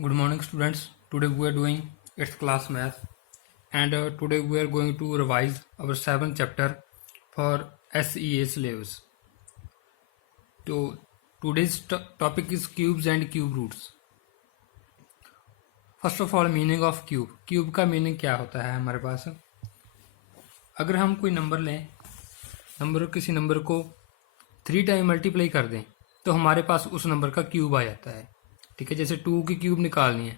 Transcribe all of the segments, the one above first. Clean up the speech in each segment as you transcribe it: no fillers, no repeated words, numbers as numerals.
Good morning, students. Today we are doing its class math, and today we are going to revise our 7th chapter for SEA syllabus. So today's topic is cubes and cube roots. First of all meaning of cube. Cube का meaning क्या होता है हमारे पास? अगर हम कोई number लें, किसी नंबर को 3 टाइम मल्टीप्लाई कर दें तो हमारे पास उस नंबर का क्यूब आ जाता है. ठीक है, जैसे 2 की क्यूब निकालनी है.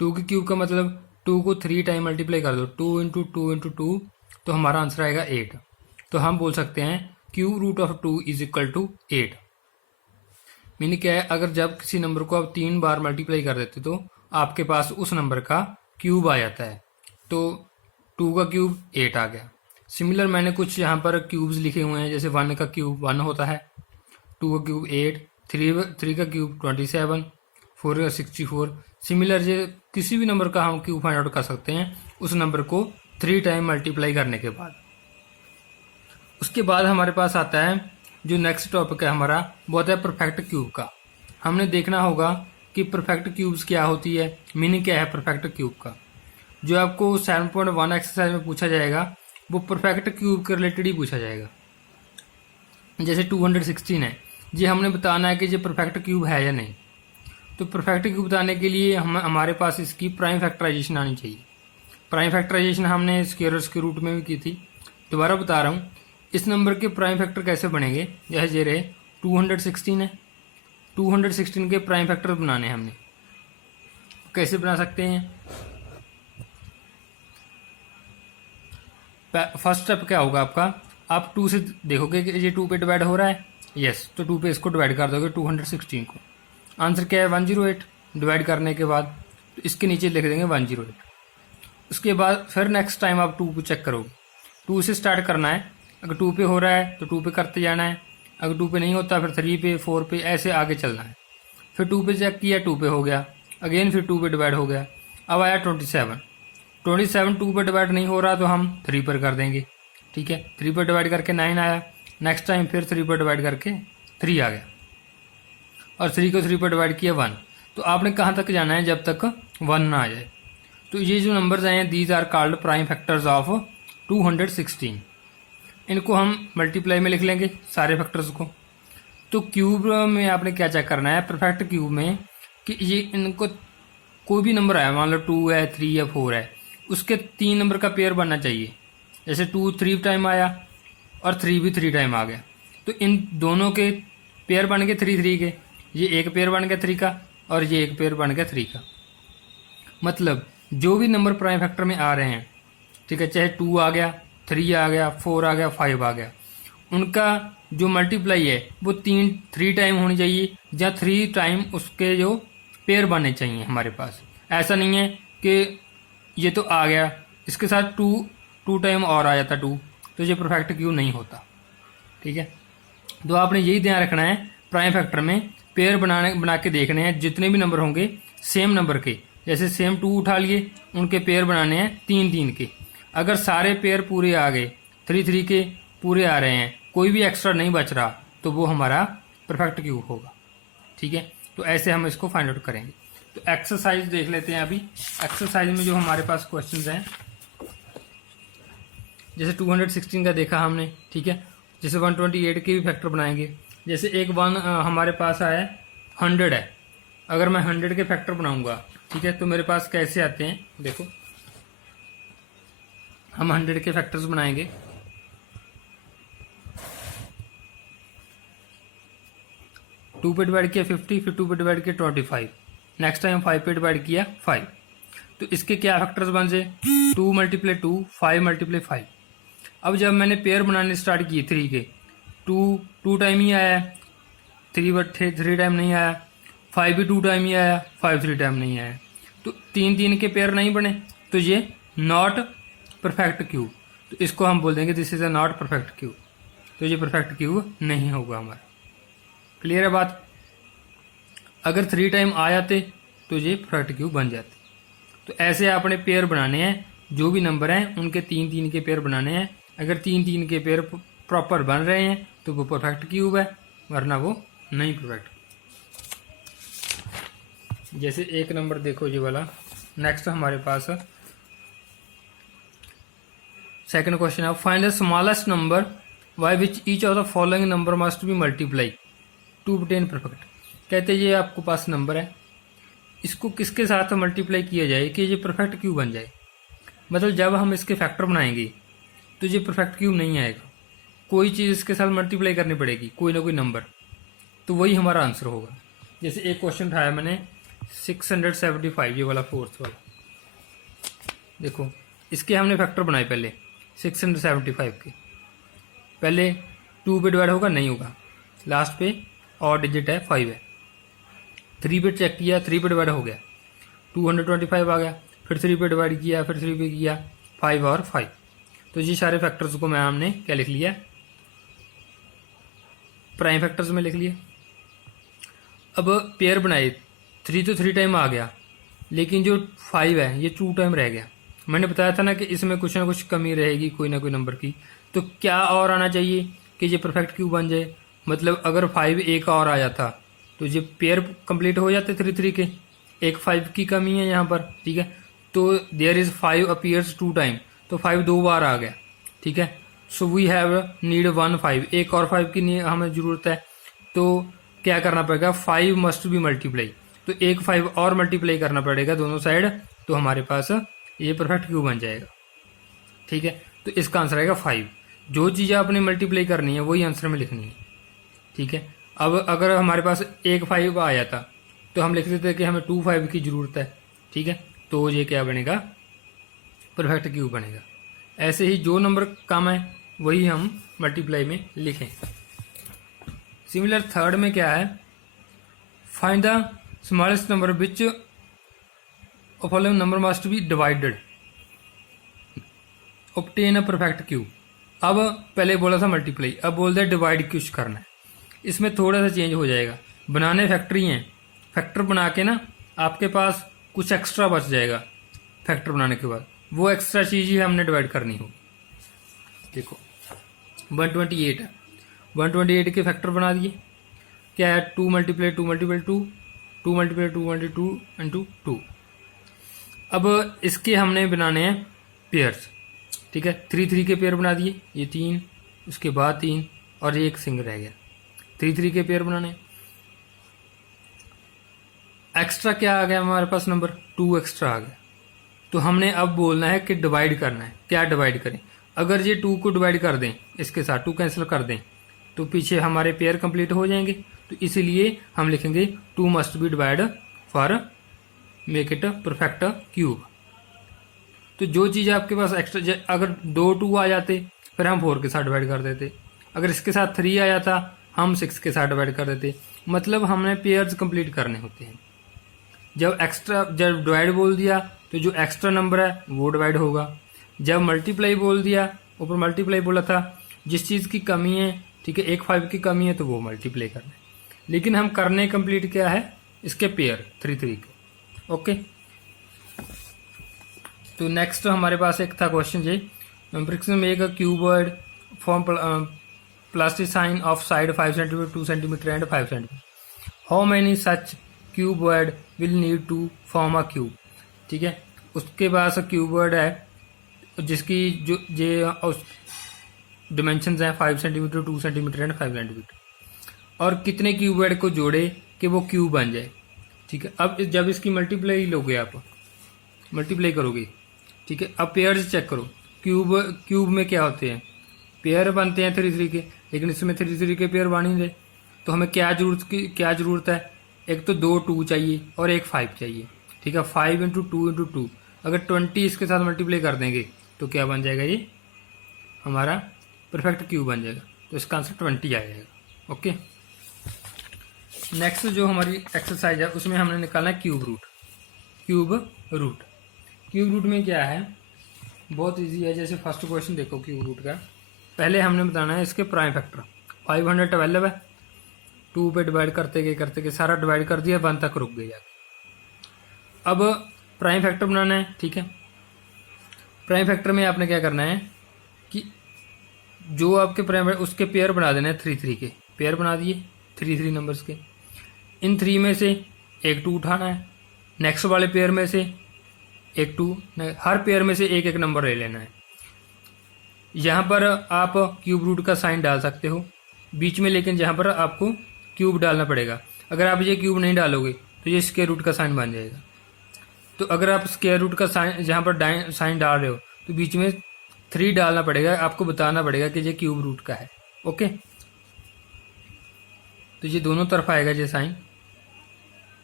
2 की क्यूब का मतलब 2 को 3 टाइम मल्टीप्लाई कर दो, 2 इंटू 2 इंटू 2, तो हमारा आंसर आएगा 8. तो हम बोल सकते हैं cube root of 2 is equal to 8. Meaning क्या है? अगर जब किसी नंबर को आप 3 बार मल्टीप्लाई कर देते तो आपके पास उस नंबर का क्यूब आ जाता है. तो 2 का क्यूब 8 आ गया. सिमिलर मैंने कुछ यहाँ पर क्यूब्स लिखे हुए हैं, जैसे 1 का क्यूब 1 होता है, 2 का क्यूब 8, 3 का क्यूब 27, 4 का 64. सिमिलर जो किसी भी नंबर का हम क्यूब फाइंड आउट कर सकते हैं उस नंबर को 3 टाइम मल्टीप्लाई करने के बाद. उसके बाद हमारे पास आता है जो नेक्स्ट टॉपिक है हमारा, वो होता है परफेक्ट क्यूब का. हमने देखना होगा कि परफेक्ट क्यूब्स क्या होती है, मीनिंग क्या है परफेक्ट क्यूब का. जो आपको 7.1 एक्सरसाइज में पूछा जाएगा वो परफेक्ट क्यूब के रिलेटेड ही पूछा जाएगा. जैसे 216 है, ये हमने बताना है कि ये परफेक्ट क्यूब है या नहीं. तो परफेक्ट क्यूब बताने के लिए हमारे पास इसकी प्राइम फैक्टराइजेशन आनी चाहिए. प्राइम फैक्टराइजेशन हमने स्क्वायर और स्क्वायर रूट में भी की थी. दोबारा बता रहा हूँ, इस नंबर के प्राइम फैक्टर कैसे बनेंगे. जैसे ये रहे 216 है, 216 के प्राइम फैक्टर बनाने हैं हमने. कैसे बना सकते हैं? फर्स्ट स्टेप क्या होगा आपका, आप 2 से देखोगे कि ये 2 पे डिवाइड हो रहा है. यस, तो 2 पे इसको डिवाइड कर दोगे 216 को. आंसर क्या है 108. डिवाइड करने के बाद तो इसके नीचे लिख देंगे 108. उसके बाद फिर नेक्स्ट टाइम आप 2 को चेक करोगे. 2 से स्टार्ट करना है. अगर 2 पे हो रहा है तो 2 पे करते जाना है. अगर 2 पे नहीं होता फिर 3 पे, 4 पे, ऐसे आगे चलना है. फिर 2 पे चेक किया, 2 पे हो गया, अगेन फिर 2 पे डिवाइड हो गया. अब आया 27. 2 पे डिवाइड नहीं हो रहा तो हम 3 पर कर देंगे. ठीक है, 3 पर डिवाइड करके 9 आया. नेक्स्ट टाइम फिर 3 पर डिवाइड करके 3 आ गया, और 3 को 3 पर डिवाइड किया 1. तो आपने कहाँ तक जाना है जब तक 1 ना आ जाए. तो ये जो नंबर्स आए हैं these are called prime factors of 216. इनको हम मल्टीप्लाई में लिख लेंगे सारे फैक्टर्स को. तो क्यूब में आपने क्या चेक करना है परफेक्ट क्यूब में, कि ये इनको कोई भी नंबर आया, मान लो 2 है, 3 या 4 है, उसके 3 नंबर का पेयर बनना चाहिए. जैसे 2 3 टाइम आया और 3 भी 3 टाइम आ गया, तो इन दोनों के पेयर बन गए 3 के. ये एक पेयर बन गया 3 का और ये एक पेयर बन गया 3 का. मतलब जो भी नंबर प्राइम फैक्टर में आ रहे हैं, ठीक है, चाहे 2 आ गया, 3 आ गया, 4 आ गया, 5 आ गया, उनका जो मल्टीप्लाई है वो 3 टाइम होनी चाहिए, या 3 टाइम उसके जो पेयर बनने चाहिए हमारे पास. ऐसा नहीं है कि ये तो आ गया, इसके साथ 2 टाइम और आ जाता 2, तो ये परफेक्ट क्यूब नहीं होता. ठीक है, तो आपने यही ध्यान रखना है प्राइम फैक्टर में पेयर बना के देखने हैं. जितने भी नंबर होंगे सेम नंबर के, जैसे सेम 2 उठा लिए, उनके पेयर बनाने हैं 3 के. अगर सारे पेयर पूरे आ गए, 3 के पूरे आ रहे हैं, कोई भी एक्स्ट्रा नहीं बच रहा, तो वो हमारा परफेक्ट क्यूब होगा. ठीक है, तो ऐसे हम इसको फाइंड आउट करेंगे. तो एक्सरसाइज देख लेते हैं. अभी एक्सरसाइज में जो हमारे पास क्वेश्चन हैं, जैसे 216 का देखा हमने. ठीक है, जैसे 128 के भी फैक्टर बनाएंगे. जैसे एक 1 हमारे पास आया 100 है, अगर मैं 100 के फैक्टर बनाऊंगा, ठीक है, तो मेरे पास कैसे आते हैं देखो. हम 100 के फैक्टर्स बनाएंगे. टू पे डिवाइड किया 50, फिर 2 पे डिवाइड किया 25, नेक्स्ट टाइम 5 पे डिवाइड किया 5. तो इसके क्या फैक्टर्स बन से 2 मल्टीप्लाई 2, 5 मल्टीप्लाई 5. अब जब मैंने पेयर बनाने स्टार्ट किए 3 के, 2 टाइम ही आया, 3 टाइम नहीं आया, 5 भी 2 टाइम ही आया, 5 3 टाइम नहीं आया. तो 3 के पेयर नहीं बने, तो ये नॉट परफेक्ट क्यूब. तो इसको हम बोल देंगे this is a not perfect cube. तो ये परफेक्ट क्यूब नहीं होगा हमारा. क्लियर है बात? अगर 3 टाइम आ जाते तो ये परफेक्ट क्यूब बन जाते. तो ऐसे आपने पेयर बनाने हैं, जो भी नंबर हैं उनके 3 के पेयर बनाने हैं. अगर 3 के पेयर प्रॉपर बन रहे हैं तो वो परफेक्ट क्यूब है, वरना वो नहीं परफेक्ट. जैसे एक नंबर देखो ये वाला। नेक्स्ट हमारे पास सेकंड क्वेश्चन है, find the smallest number by which each of the following number must be multiply two obtain perfect. कहते हैं ये आपको पास नंबर है, इसको किसके साथ मल्टीप्लाई किया जाए कि ये परफेक्ट क्यूब बन जाए। मतलब जब हम इसके फैक्टर बनाएंगे तो ये परफेक्ट क्यूब नहीं आएगा, कोई चीज़ इसके साथ मल्टीप्लाई करनी पड़ेगी, कोई ना कोई नंबर, तो वही हमारा आंसर होगा। जैसे एक क्वेश्चन उठाया मैंने 675, ये वाला फोर्थ वाला, देखो इसके हमने फैक्टर बनाए पहले 675 के। पहले 2 पे डिवाइड होगा, नहीं होगा, लास्ट पे और डिजिट है 5 है। 3 पे चेक किया, 3 पे डिवाइड हो गया, 225 आ गया, फिर 3 पे डिवाइड किया, फिर 3 पे किया, 5 और 5। तो ये सारे फैक्टर्स को मैं हमने क्या लिख लिया, प्राइम फैक्टर्स में लिख लिया। अब पेयर बनाए, 3 तो 3 टाइम आ गया, लेकिन जो 5 है ये 2 टाइम रह गया। मैंने बताया था ना कि इसमें कुछ ना कुछ कमी रहेगी कोई ना कोई नंबर की, तो क्या और आना चाहिए कि ये परफेक्ट क्यूब बन जाए। मतलब अगर 5 एक और आ जाता तो ये पेयर कंप्लीट हो जाते 3 के। एक 5 की कमी है यहाँ पर, ठीक है, तो देयर इज 5 अपीयर्स 2 टाइम, तो 5 2 बार आ गया, ठीक है। सो वी हैव नीड 1 5, एक और 5 की हमें ज़रूरत है, तो क्या करना पड़ेगा, 5 मस्ट बी मल्टीप्लाई, तो एक 5 और मल्टीप्लाई करना पड़ेगा दोनों साइड, तो हमारे पास ये परफेक्ट क्यूब बन जाएगा, ठीक है। तो इसका आंसर आएगा 5। जो चीज़ें आपने मल्टीप्लाई करनी है वही आंसर में लिखनी है, ठीक है। अब अगर हमारे पास एक 5 आ जाता तो हम लिख देते कि हमें 2 5 की ज़रूरत है, ठीक है, तो ये क्या बनेगा, परफेक्ट क्यूब बनेगा। ऐसे ही जो नंबर कम है वही हम मल्टीप्लाई में लिखें। सिमिलर थर्ड में क्या है, find the smallest number which following number must be divided obtain a perfect cube. अब पहले बोला था मल्टीप्लाई, अब बोलते हैं डिवाइड कुछ करना है। इसमें थोड़ा सा चेंज हो जाएगा, बनाने फैक्टर ही हैं, फैक्टर बना के ना आपके पास कुछ एक्स्ट्रा बच जाएगा फैक्टर बनाने के बाद, वो एक्स्ट्रा चीज़ ही हमने डिवाइड करनी होगी। देखो 128 है, 128 के फैक्टर बना दिए, क्या है, 2 multiply 2 multiply 2, 2 multiply 2 multi 2 into 2। अब इसके हमने बनाने हैं पेयर्स, ठीक है। 3 3 के पेयर बना दिए, ये 3, उसके बाद 3 और ये एक सिंगल रह गया, 3 3 के पेयर बनाने। एक्स्ट्रा क्या आ गया हमारे पास नंबर, 2 एक्स्ट्रा आ गया, तो हमने अब बोलना है कि डिवाइड करना है। क्या डिवाइड करें, अगर ये 2 को डिवाइड कर दें, इसके साथ 2 कैंसिल कर दें, तो पीछे हमारे पेयर कंप्लीट हो जाएंगे, तो इसीलिए हम लिखेंगे 2 must be divide for make it perfect cube. तो जो चीज़ आपके पास एक्स्ट्रा, अगर 2 2 आ जाते फिर हम 4 के साथ डिवाइड कर देते, अगर इसके साथ 3 आया था हम 6 के साथ डिवाइड कर देते। मतलब हमने पेयर्स कंप्लीट करने होते हैं। जब डिवाइड बोल दिया तो जो एक्स्ट्रा नंबर है वो डिवाइड होगा। जब मल्टीप्लाई बोल दिया, ऊपर मल्टीप्लाई बोला था, जिस चीज़ की कमी है, ठीक है, एक 5 की कमी है तो वो मल्टीप्लाई करना है, लेकिन हम करने कंप्लीट क्या है, इसके पेयर 3 3 के। ओके, तो नेक्स्ट हमारे पास एक था क्वेश्चन ये, make a cuboid form plasticine of side 5 centimetre 2 centimetre and 5 centimetre. How many such cuboid will need to form a cube. ठीक है, उसके पास क्यूबॉइड है जिसकी जो ये डिमेंशंस हैं 5 सेंटीमीटर 2 सेंटीमीटर एंड 5 सेंटीमीटर, और कितने क्यूबॉइड को जोड़े कि वो क्यूब बन जाए। ठीक है, अब जब इसकी मल्टीप्लाई लोगे, आप मल्टीप्लाई करोगे, ठीक है। अब पेयर्स चेक करो, क्यूब में क्या होते हैं, पेयर बनते हैं 3 3 के, लेकिन इसमें 3 3 के पेयर बन ही रहे। तो हमें क्या जरूरत है, एक तो 2 2 चाहिए और एक 5 चाहिए। ठीक है, 5 इंटू 2 इंटू 2, अगर 20 इसके साथ मल्टीप्लाई कर देंगे तो क्या बन जाएगा, ये हमारा परफेक्ट क्यूब बन जाएगा। तो इसका आंसर 20 आ जाएगा। ओके, नेक्स्ट जो हमारी एक्सरसाइज है उसमें हमने निकालना है क्यूब रूट में क्या है, बहुत इजी है। जैसे फर्स्ट क्वेश्चन देखो क्यूब रूट का, पहले हमने बताना है इसके प्राइम फैक्टर। 512 है, 2 पे डिवाइड करते गए सारा डिवाइड कर दिया, 1 तक रुक गए जाके। अब प्राइम फैक्टर बनाना है। ठीक है, प्राइम फैक्टर में आपने क्या करना है कि जो आपके प्राइम उसके पेयर बना देना है 3 3 के, पेयर बना दिए 3 3 नंबर्स के। इन 3 में से एक 2 उठाना है, नेक्स्ट वाले पेयर में से एक 2, हर पेयर में से एक एक नंबर ले लेना है। यहाँ पर आप क्यूब रूट का साइन डाल सकते हो बीच में, लेकिन जहाँ पर आपको क्यूब डालना पड़ेगा। अगर आप ये क्यूब नहीं डालोगे तो ये स्क्वायर रूट का साइन बन जाएगा। तो अगर आप स्क्वायर रूट का साइन जहाँ पर साइन डाल रहे हो तो बीच में 3 डालना पड़ेगा, आपको बताना पड़ेगा कि ये क्यूब रूट का है। ओके, तो ये दोनों तरफ आएगा ये साइन,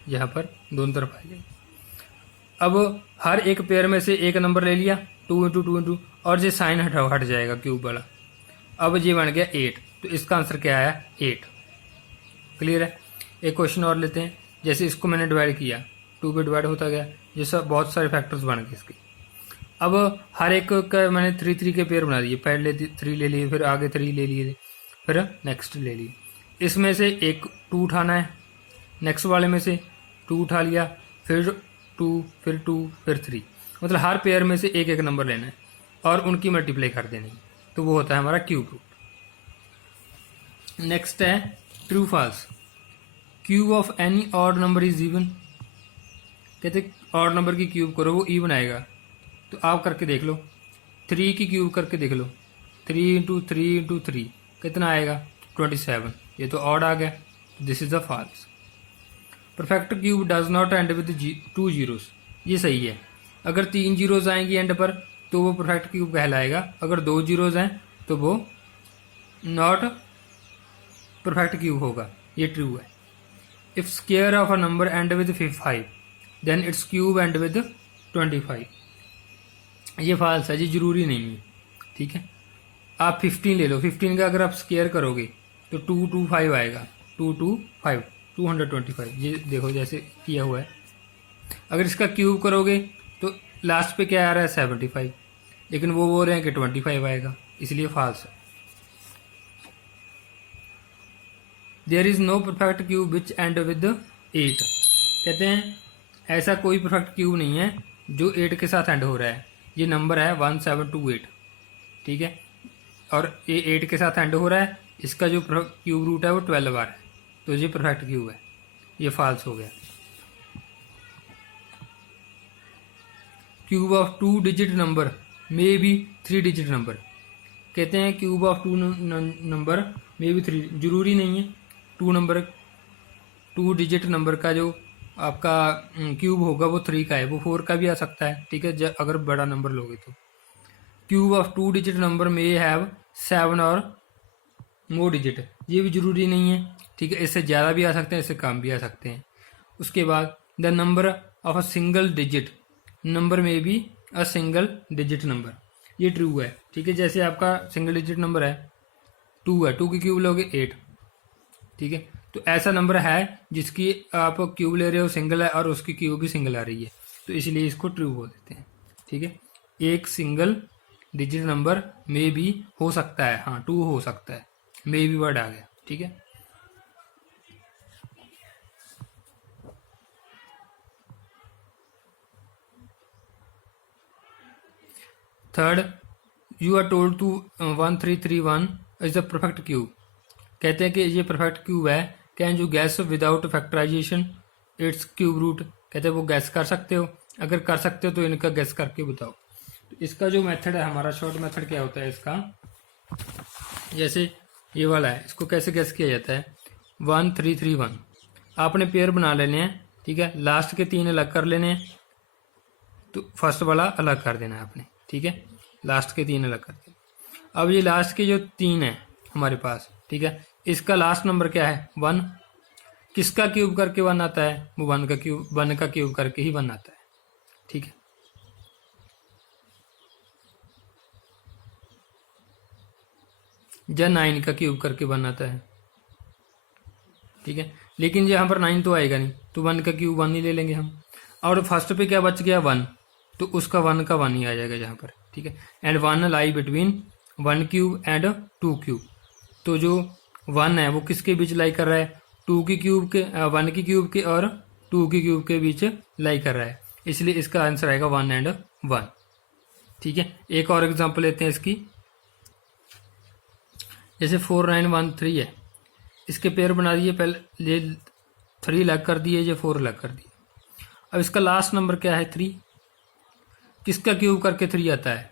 यहाँ पर दोनों तरफ आएगा। अब हर एक पेयर में से एक नंबर ले लिया 2 इंटू 2 इंटू, और ये साइन हट जाएगा क्यूब वाला। अब ये बन गया 8, तो इसका आंसर क्या आया 8। क्लियर है। एक क्वेश्चन और लेते हैं। जैसे इसको मैंने डिवाइड किया, 2 पे डिवाइड होता गया, ये सब बहुत सारे फैक्टर्स बन गए इसके। अब हर एक का मैंने 3 के पेयर बना दिए, पहले 3 ले लिए, फिर आगे 3 ले लिए, फिर नेक्स्ट ले लिए। इसमें से एक 2 उठाना है, नेक्स्ट वाले में से 2 उठा लिया, फिर 2, फिर 2, फिर 3, मतलब हर पेयर में से एक एक नंबर लेना है और उनकी मल्टीप्लाई कर देनी है, तो वो होता है हमारा क्यूब रूट। नेक्स्ट है true false. Cube of any odd number is even. कहते ऑड नंबर की क्यूब करो वो इवन आएगा, तो आप करके देख लो। 3 की क्यूब करके देख लो, 3 इंटू 3 इंटू 3 कितना आएगा 27, ये तो ऑड आ गया, this is the false. Perfect cube does not end with 2 zeros, ये सही है। अगर 3 जीरोज आएंगी एंड पर तो वो परफेक्ट क्यूब कहलाएगा, अगर 2 जीरोज हैं तो वो नॉट परफेक्ट क्यूब होगा, ये ट्रू है। If square of a number end with 5 then it's cube end with 25, ये फॉल्स है, ये जरूरी नहीं है। ठीक है, आप 15 ले लो, 15 का अगर आप स्क्वायर करोगे तो 225 आएगा, 225 225, ये देखो जैसे किया हुआ है। अगर इसका क्यूब करोगे तो लास्ट पे क्या आ रहा है 75, लेकिन वो बोल रहे हैं कि 25 आएगा, इसलिए फॉल्स है। There is no perfect cube which end with 8। कहते हैं ऐसा कोई परफेक्ट क्यूब नहीं है जो 8 के साथ एंड हो रहा है। ये नंबर है 1728, ठीक है, और ये 8 के साथ एंड हो रहा है, इसका जो क्यूब रूट है वो 12 बार है, तो ये परफेक्ट क्यूब है, ये फॉल्स हो गया। Cube of 2 digit number may be 3 digit number. कहते हैं cube of 2 number may be 3, जरूरी नहीं है। 2 डिजिट नंबर का जो आपका क्यूब होगा वो 3 का है, वो 4 का भी आ सकता है। ठीक है, अगर बड़ा नंबर लोगे तो। Cube of 2 digit number may have 7 और मोर डिजिट, ये भी जरूरी नहीं है। ठीक है, इससे ज़्यादा भी आ सकते हैं, इससे कम भी आ सकते हैं। उसके बाद the number of a single digit number में भी अ सिंगल डिजिट नंबर, ये ट्रू है। ठीक है, जैसे आपका सिंगल डिजिट नंबर है 2 है, 2 की क्यूब लोगे 8। ठीक है, तो ऐसा नंबर है जिसकी आप क्यूब ले रहे हो सिंगल है और उसकी क्यूब भी सिंगल आ रही है, तो इसलिए इसको ट्रू बोल देते हैं। ठीक है, एक सिंगल डिजिट नंबर में भी हो सकता है, हाँ 2 हो सकता है, में भी वर्ड आ गया। ठीक है, third, you are told to 1331 is the perfect cube. कहते हैं कि ये परफेक्ट क्यूब है, can you guess without factorisation its cube root. कहते हैं वो गैस कर सकते हो, अगर कर सकते हो तो इनका गैस करके बताओ। तो इसका जो मेथड है हमारा, शॉर्ट मेथड क्या होता है इसका, जैसे ये वाला है, इसको कैसे गैस किया जाता है 1331। आपने पेयर बना लेने हैं, ठीक है, लास्ट के 3 अलग कर लेने हैं, तो फर्स्ट वाला अलग कर देना है आपने। ठीक है, लास्ट के 3 अलग कर देना। अब ये लास्ट के जो 3 है हमारे पास, ठीक है, इसका लास्ट नंबर क्या है 1, किसका क्यूब करके 1 आता है, वो 1 का क्यूब करके ही 1 आता है। ठीक है, या 9 का क्यूब करके 1 आता है। ठीक है, लेकिन यहाँ पर 9 तो आएगा नहीं, तो 1 का क्यूब 1 ही ले लेंगे हम। और फर्स्ट पे क्या बच गया 1, तो उसका 1 का 1 ही आ जाएगा यहाँ पर। ठीक है, and 1 lie between 1 cube and 2 cube. तो जो 1 है वो किसके बीच लाई कर रहा है, 2 की क्यूब के 1 की क्यूब के और 2 की क्यूब के बीच लाई कर रहा है, इसलिए इसका आंसर आएगा 1 एंड 1। ठीक है, एक और एग्जांपल लेते हैं इसकी, जैसे 4913 है, इसके पेयर बना दिए, पहले ये 3 अलग कर दिए, ये 4 अलग कर दिए। अब इसका लास्ट नंबर क्या है 3, किसका क्यूब करके 3 आता है,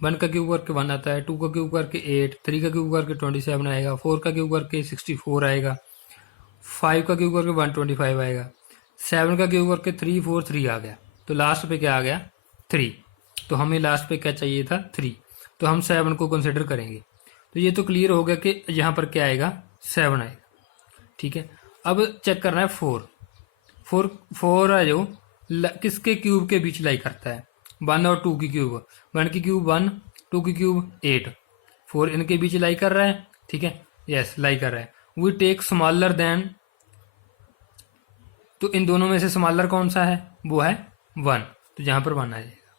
1 का क्यूब करके 1 आता है, 2 का क्यूब करके 8, 3 का क्यूब करके 27 आएगा, 4 का क्यूब करके 64 आएगा, 5 का क्यूब करके 125 आएगा, 7 का क्यूब करके 3 4 3 आ गया। तो लास्ट पे क्या आ गया 3। तो हमें लास्ट पे क्या चाहिए था 3, तो हम 7 को कंसिडर करेंगे। तो ये तो क्लियर हो गया कि यहाँ पर क्या आएगा 7 आएगा। ठीक है, अब चेक करना है 4 है जो किसके क्यूब के बीच लाई करता है, 1 और 2 की क्यूब, 1 की क्यूब 1, 2 की क्यूब 8, 4 इनके बीच लाई कर रहा है। ठीक है, यस लाई कर रहा है। वी टेक स्मॉलर देन, तो इन दोनों में से स्मॉलर कौन सा है, वो है 1, तो यहाँ पर 1 आ जाएगा।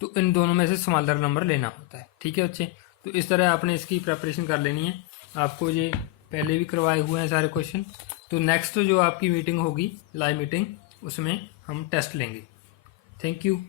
तो इन दोनों में से स्मॉलर नंबर लेना होता है। ठीक है बच्चे, तो इस तरह आपने इसकी प्रिपरेशन कर लेनी है। आपको ये पहले भी करवाए हुए हैं सारे क्वेश्चन। तो नेक्स्ट जो आपकी मीटिंग होगी लाइव मीटिंग, उसमें हम टेस्ट लेंगे। Thank you.